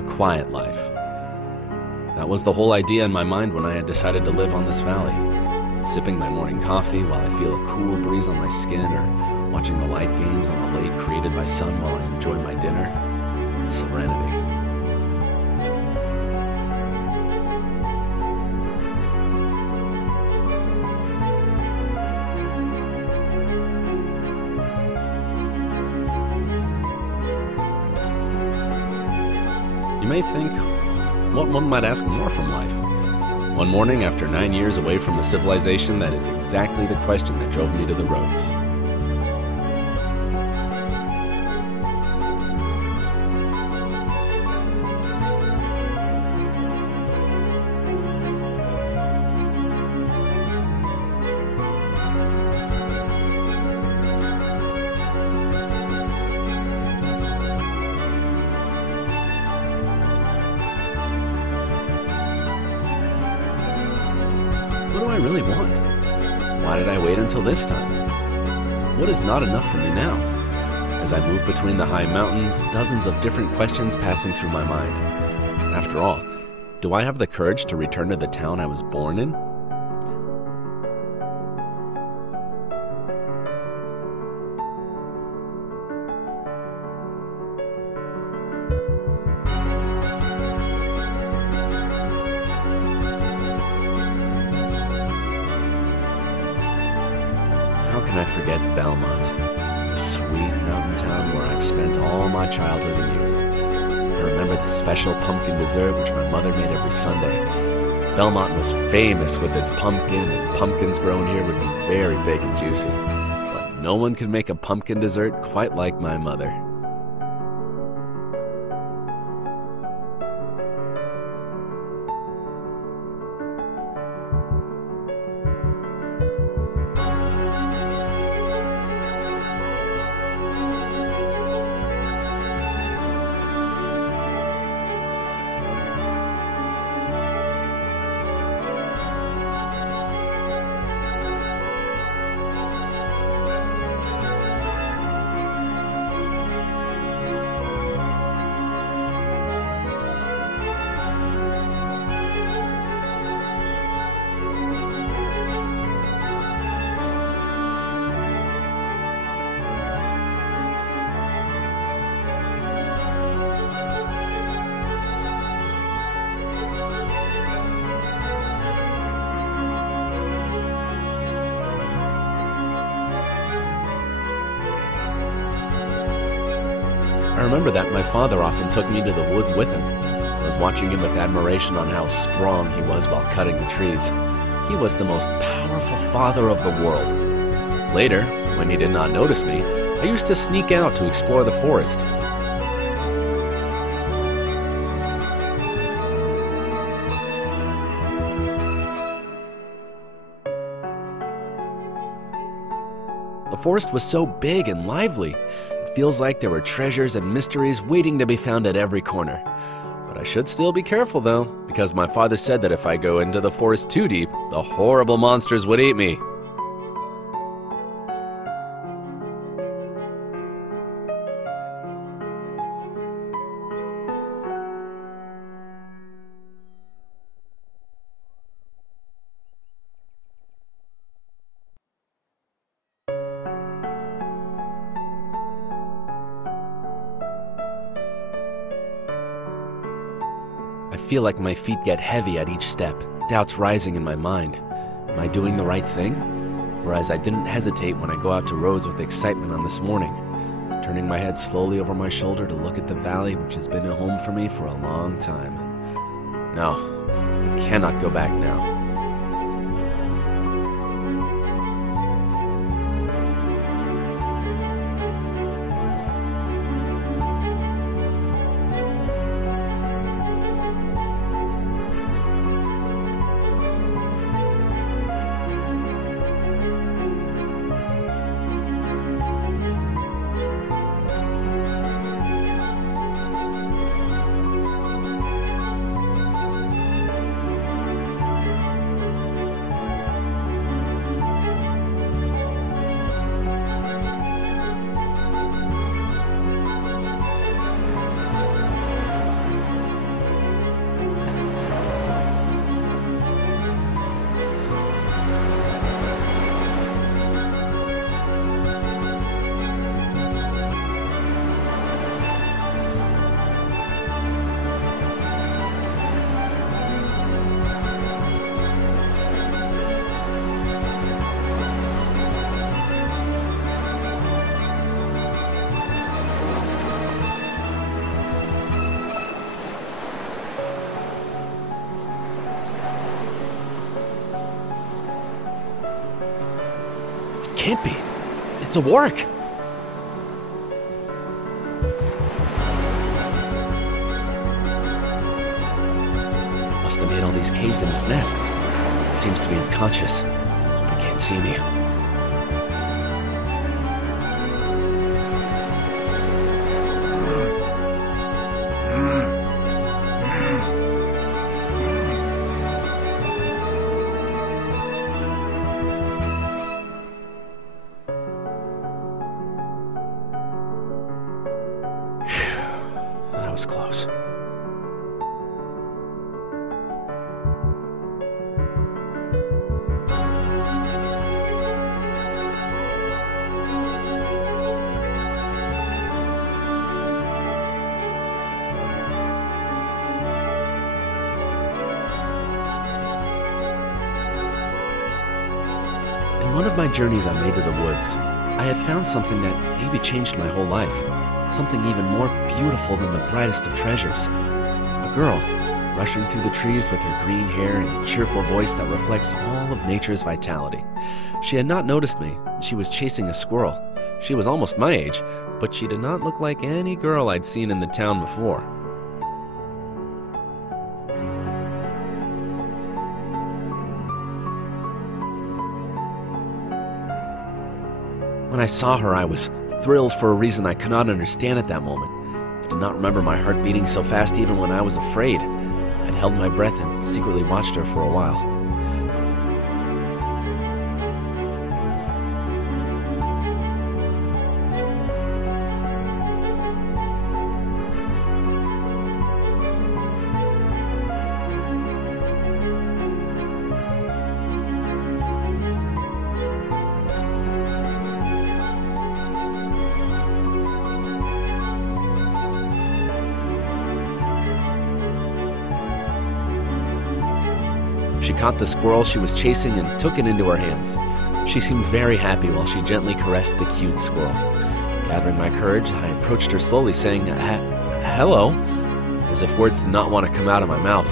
a quiet life. That was the whole idea in my mind when I had decided to live on this valley. Sipping my morning coffee while I feel a cool breeze on my skin, or watching the light games on the lake created by sun while I enjoy my dinner. Serenity. You may think, what one might ask more from life? One morning, after 9 years away from the civilization, that is exactly the question that drove me to the roads. What do I really want? Why did I wait until this time? What is not enough for me now? As I move between the high mountains, dozens of different questions passing through my mind. After all, do I have the courage to return to the town I was born in? How can I forget Belmont, the sweet mountain town where I've spent all my childhood and youth? I remember the special pumpkin dessert which my mother made every Sunday. Belmont was famous with its pumpkin, and pumpkins grown here would be very big and juicy. But no one could make a pumpkin dessert quite like my mother. I remember that my father often took me to the woods with him. I was watching him with admiration on how strong he was while cutting the trees. He was the most powerful father of the world. Later, when he did not notice me, I used to sneak out to explore the forest. The forest was so big and lively. It feels like there were treasures and mysteries waiting to be found at every corner. But I should still be careful though, because my father said that if I go into the forest too deep, the horrible monsters would eat me. I feel like my feet get heavy at each step, doubts rising in my mind. Am I doing the right thing? Whereas I didn't hesitate when I go out to roads with excitement on this morning, turning my head slowly over my shoulder to look at the valley which has been a home for me for a long time. No, I cannot go back now. can't be. It's a warwick. Must have made all these caves in its nests. It seems to be unconscious. Hope it can't see me. That was close. In one of my journeys I made to the woods, I had found something that maybe changed my whole life. Something even more beautiful than the brightest of treasures. A girl, rushing through the trees with her green hair and cheerful voice that reflects all of nature's vitality. She had not noticed me, and she was chasing a squirrel. She was almost my age, but she did not look like any girl I'd seen in the town before. When I saw her, I was thrilled for a reason I could not understand at that moment. I did not remember my heart beating so fast even when I was afraid. I'd held my breath and secretly watched her for a while. She caught the squirrel she was chasing and took it into her hands. She seemed very happy while she gently caressed the cute squirrel. Gathering my courage, I approached her slowly, saying, "Hello," as if words did not want to come out of my mouth.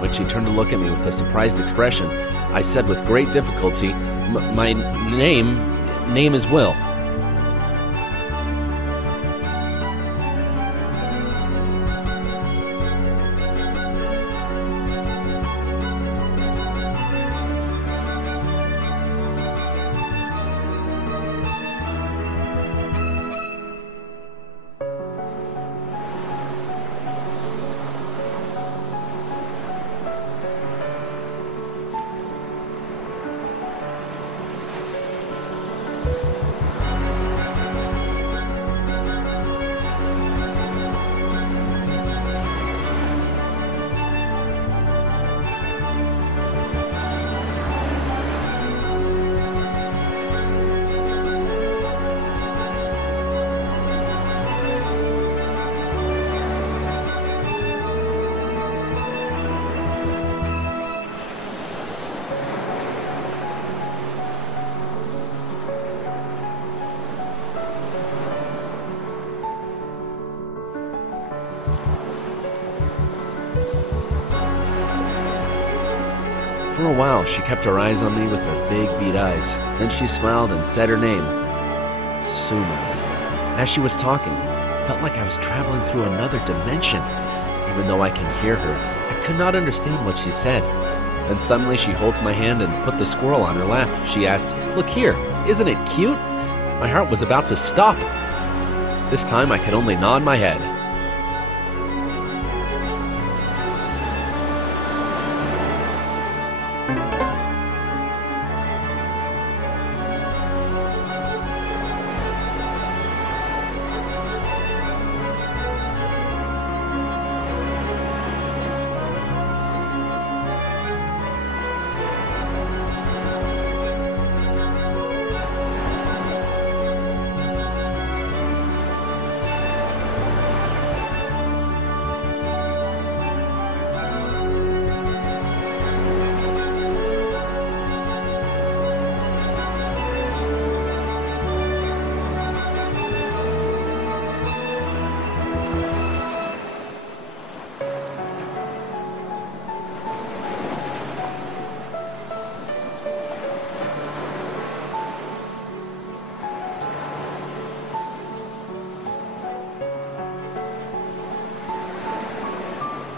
When she turned to look at me with a surprised expression, I said with great difficulty, "My name is Will." For a while, she kept her eyes on me with her big bead eyes. Then she smiled and said her name, Suna. As she was talking, it felt like I was traveling through another dimension. Even though I can hear her, I could not understand what she said. Then suddenly she holds my hand and put the squirrel on her lap. She asked, "Look here, isn't it cute?" My heart was about to stop. This time I could only nod my head.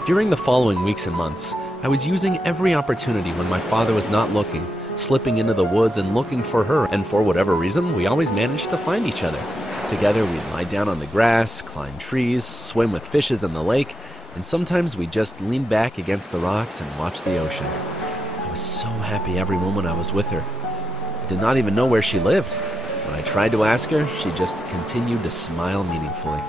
During the following weeks and months, I was using every opportunity when my father was not looking, slipping into the woods and looking for her, and for whatever reason, we always managed to find each other. Together, we'd lie down on the grass, climb trees, swim with fishes in the lake, and sometimes we'd just lean back against the rocks and watch the ocean. I was so happy every moment I was with her. I did not even know where she lived. When I tried to ask her, she just continued to smile meaningfully.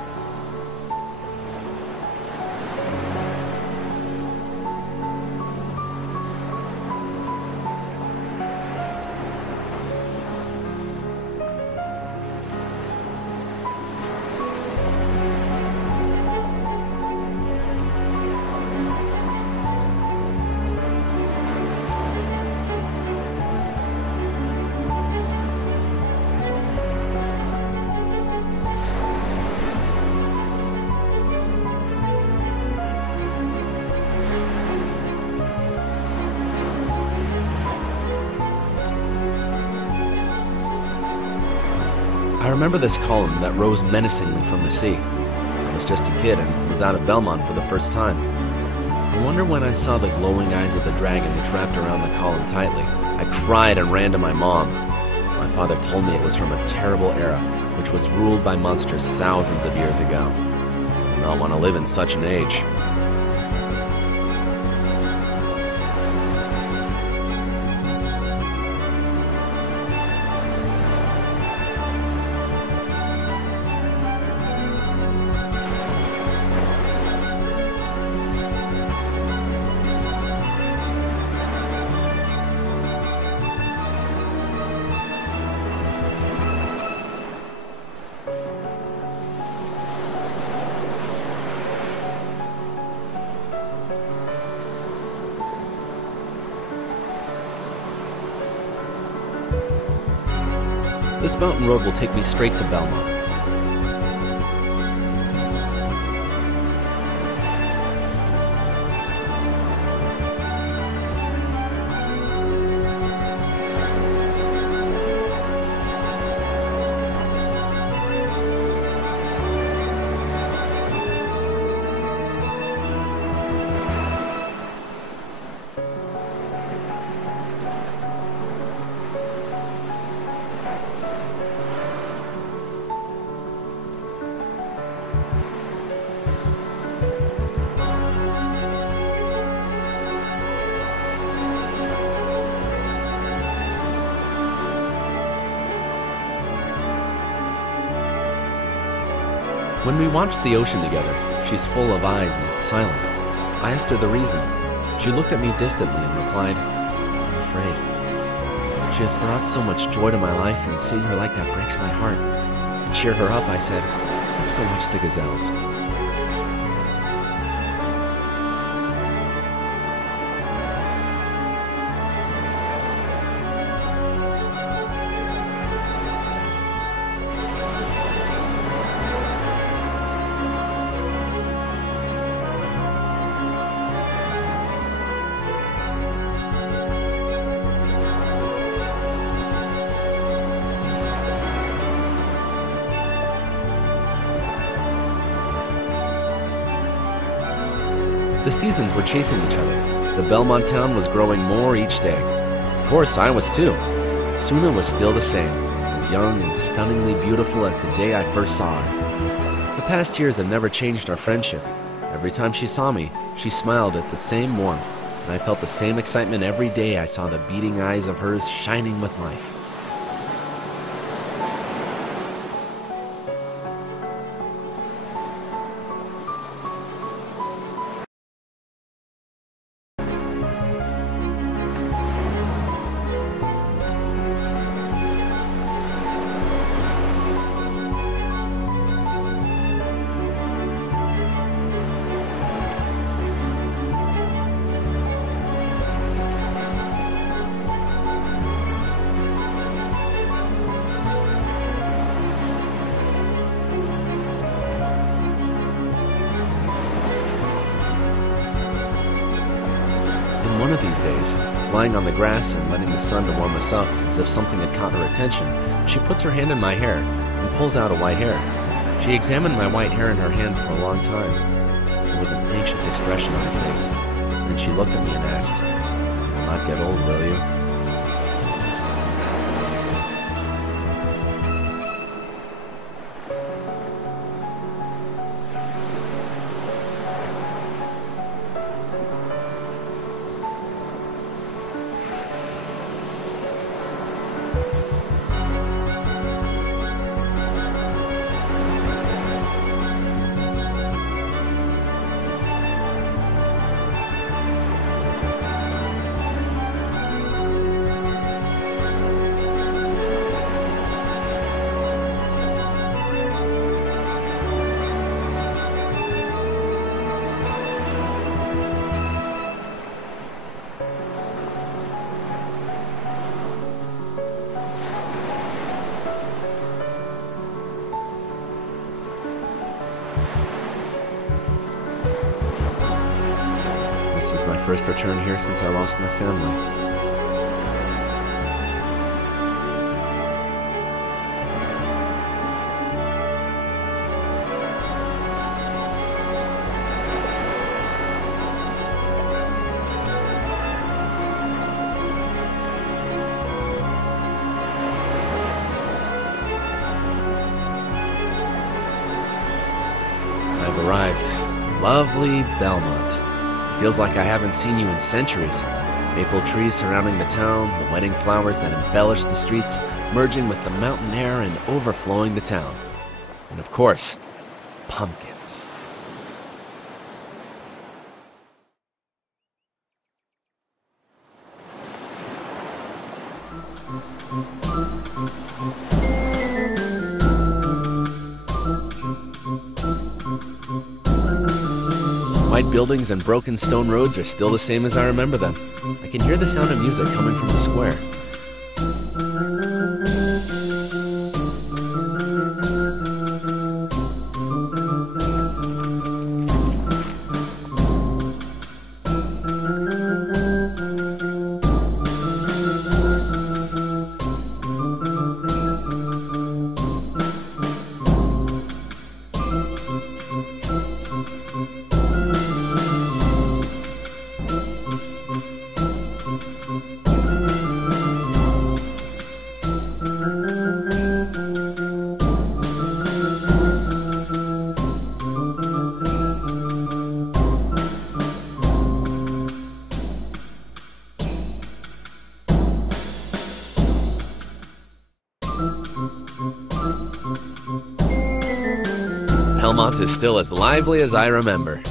I remember this column that rose menacingly from the sea. I was just a kid and was out of Belmont for the first time. I wonder when I saw the glowing eyes of the dragon which wrapped around the column tightly. I cried and ran to my mom. My father told me it was from a terrible era which was ruled by monsters thousands of years ago. I did not want to live in such an age. This mountain road will take me straight to Belmont. When we watched the ocean together, she's full of eyes and silent. I asked her the reason. She looked at me distantly and replied, "I'm afraid." She has brought so much joy to my life, and seeing her like that breaks my heart. To cheer her up, I said, "Let's go watch the gazelles." The seasons were chasing each other. The Belmont town was growing more each day. Of course, I was too. Suna was still the same, as young and stunningly beautiful as the day I first saw her. The past years have never changed our friendship. Every time she saw me, she smiled at the same warmth, and I felt the same excitement every day I saw the beating eyes of hers shining with life. One of these days, lying on the grass and letting the sun to warm us up as if something had caught her attention, she puts her hand in my hair and pulls out a white hair. She examined my white hair in her hand for a long time. There was an anxious expression on her face. Then she looked at me and asked, "You'll not get old, will you?" This is my first return here since I lost my family. I've arrived. Lovely Belmont. Feels like I haven't seen you in centuries. Maple trees surrounding the town, the wedding flowers that embellish the streets, merging with the mountain air and overflowing the town. And of course, pumpkins. White buildings and broken stone roads are still the same as I remember them. I can hear the sound of music coming from the square. Belmont is still as lively as I remember.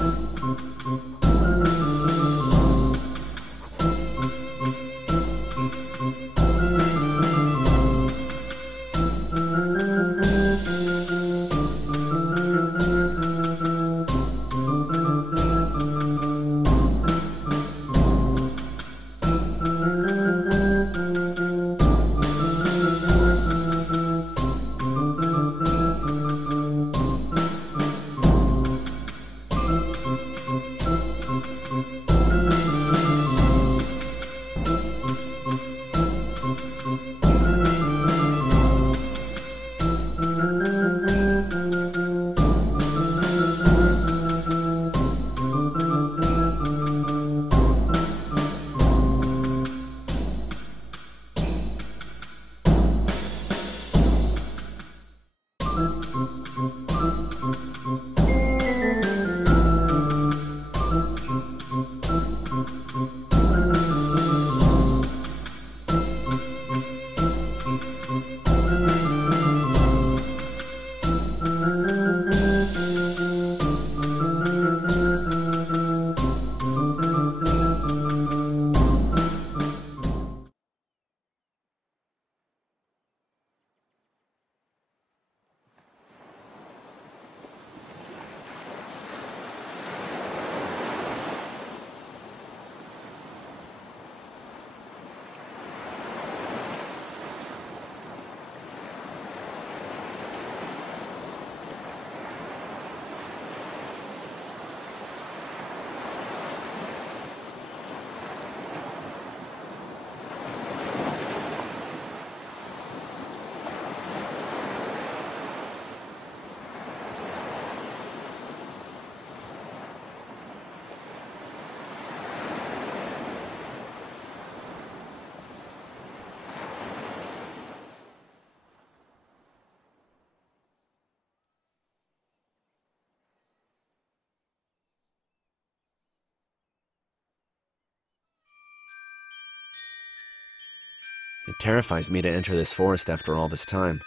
It terrifies me to enter this forest after all this time.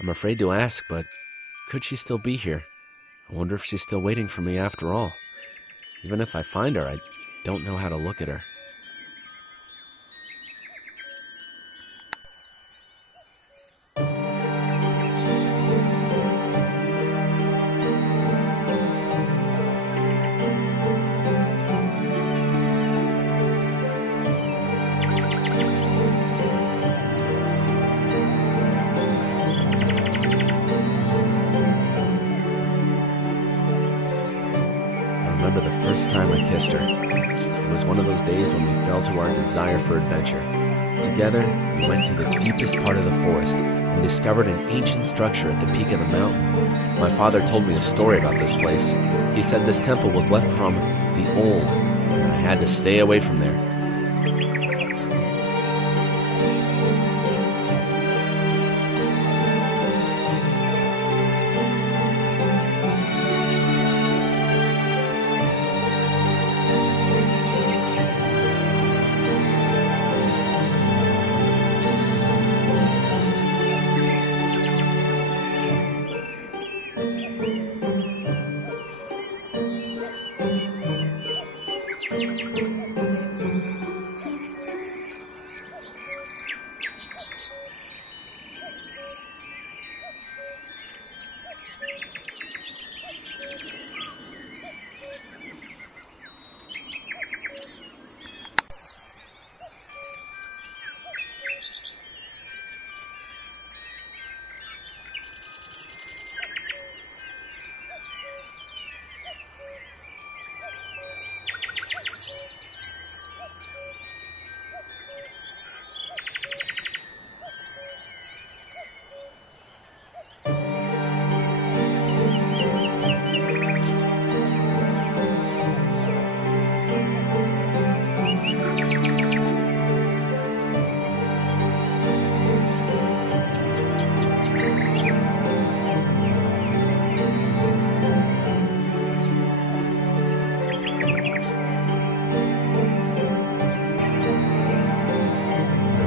I'm afraid to ask, but could she still be here? I wonder if she's still waiting for me after all. Even if I find her, I don't know how to look at her. I remember the first time I kissed her. It was one of those days when we fell to our desire for adventure. Together, we went to the deepest part of the forest and discovered an ancient structure at the peak of the mountain. My father told me a story about this place. He said this temple was left from the old, and I had to stay away from there.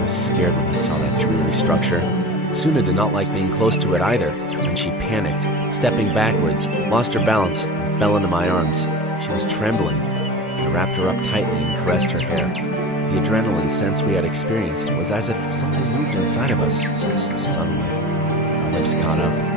Scared when I saw that dreary structure. Suna did not like being close to it either, and she panicked, stepping backwards, lost her balance, and fell into my arms. She was trembling. I wrapped her up tightly and caressed her hair. The adrenaline sense we had experienced was as if something moved inside of us. Suddenly, our lips caught up.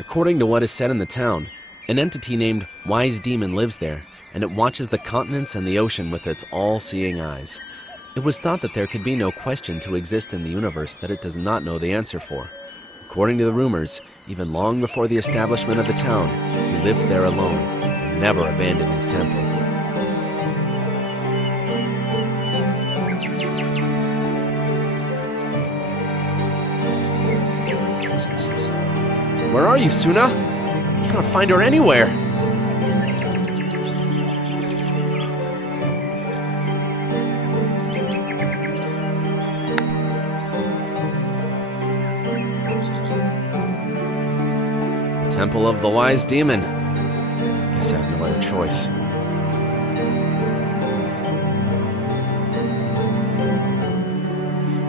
According to what is said in the town, an entity named Wise Demon lives there, and it watches the continents and the ocean with its all-seeing eyes. It was thought that there could be no question to exist in the universe that it does not know the answer for. According to the rumors, even long before the establishment of the town, he lived there alone and never abandoned his temple. Where are you, Suna? I cannot find her anywhere. The Temple of the Wise Demon. Guess I have no other choice.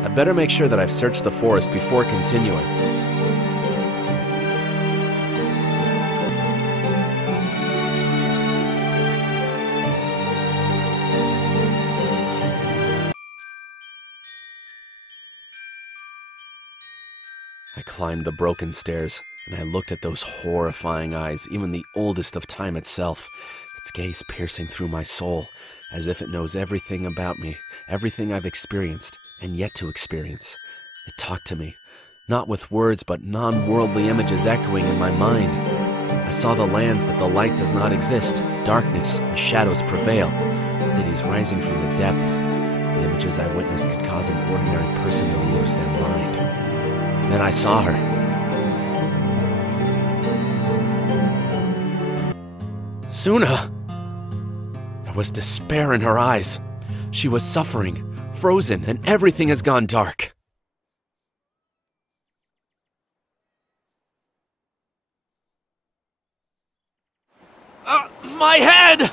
I better make sure that I've searched the forest before continuing. I climbed the broken stairs, And I looked at those horrifying eyes, even the oldest of time itself, its gaze piercing through my soul, as if it knows everything about me, everything I've experienced, and yet to experience. It talked to me, not with words, but non-worldly images echoing in my mind. I saw the lands that the light does not exist, darkness and shadows prevail, cities rising from the depths. The images I witnessed could cause an ordinary person to lose their mind. Then I saw her. Suna! There was despair in her eyes. She was suffering, frozen, and everything has gone dark. My head!